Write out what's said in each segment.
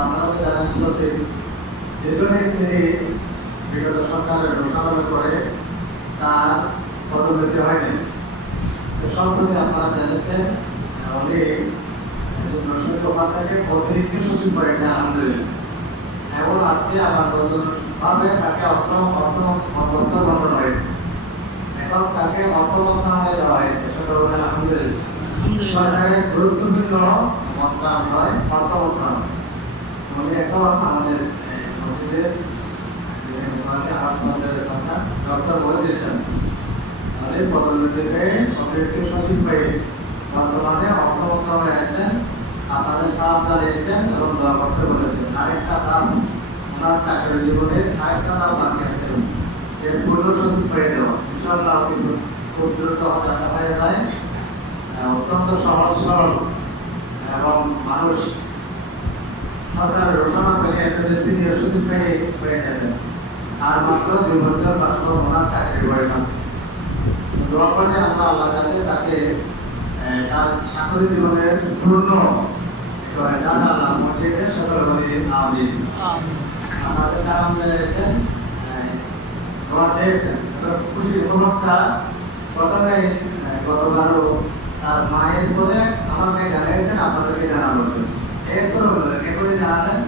আপনারা তো জানেন সচিব দীর্ঘদিন তিনি বিগত সরকারের ঘোষণা করে তার পদোন্নতি হয়নি। সম্প্রতি আপনারা জেনেছেন উনি নরসিংহ উপাধ্যায়কে অতিরিক্ত সচিব করেছে আলহামদুলিল্লাহ। এবং আজকে আবার নতুনভাবে তাকে অর্থ বন্টন হয়েছে। এখন তাকে অর্থ মন্ত্রণালয়ে দেওয়া হয়েছে। সেটা বলে আলহামদুলিল্লাহ। সরকারের গুরুত্বপূর্ণ মন্ত্রণালয় অর্থ মন্ত্রণালয়। উনি এখন আমাদের মসজিদের ডক্টর মহিউদ্দিন ইসলাম তাদের পদোন্নতিতে অতিরিক্ত সচিব হয়ে বর্তমানে অর্থ মন্ত্রণালয়ে আছেন। আপনাদের সাহায্য জানিয়েছেন এবং দোয়া করতে বলেছেন। আরেকটা দাম ওনার চাকরি জীবনের আরেকটা দাম বাকি আছে, যে পূর্ণ সচিব হয়ে দেওয়া। ইনশাআল্লাহ কিন্তু খুব দ্রুত যাতে হয়ে যায়। অত্যন্ত সহজ সরল এবং মানুষ সরকারের ঘোষণা পেলে এতে সিনিয়র সচিব হয়ে যাবেন। আর মাত্র 2 বছর বাস্তব ওনার চাকরি করে না। দোয়া করে আমরা আল্লাহ যাতে তাকে তার চাকরি জীবনের পূর্ণ আল্লাহ মসজিদে সকল বলি আমিন। আমাদের চালান জানিয়েছেন, দোয়া চেয়েছেন। খুশির খবরটা প্রথমে গতবারও তার মায়ের বলে আমাকে জানিয়েছেন, আপনাদেরকে জানানো জন্য। এরপরে জানালেন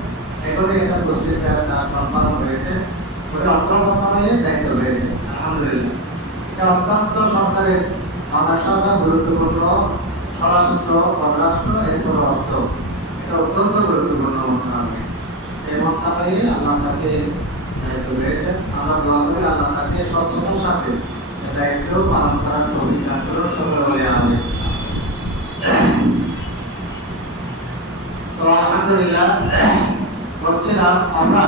এখনই একটা গোষ্ঠীর তার সম্পাদন হয়েছে, অর্থ মন্ত্রণালয়ে দায়িত্ব রয়েছে। আলহামদুলিল্লাহ, এটা অত্যন্ত সরকারের আমার সরকার গুরুত্বপূর্ণ স্বরাষ্ট্র, পররাষ্ট্র, এরপর অর্থ, এটা অত্যন্ত গুরুত্বপূর্ণ মন্ত্রণালয়। এই মন্ত্রণালয়ে আল্লাহ তাকে দায়িত্ব রয়েছে। আমরা দোয়া করি আল্লাহ তাকে স্বচ্ছতার সাথে দায়িত্ব পালন করার অভিযান করে সকলে বলে আমি। তো আলহামদুলিল্লাহ বলছিলাম আমরা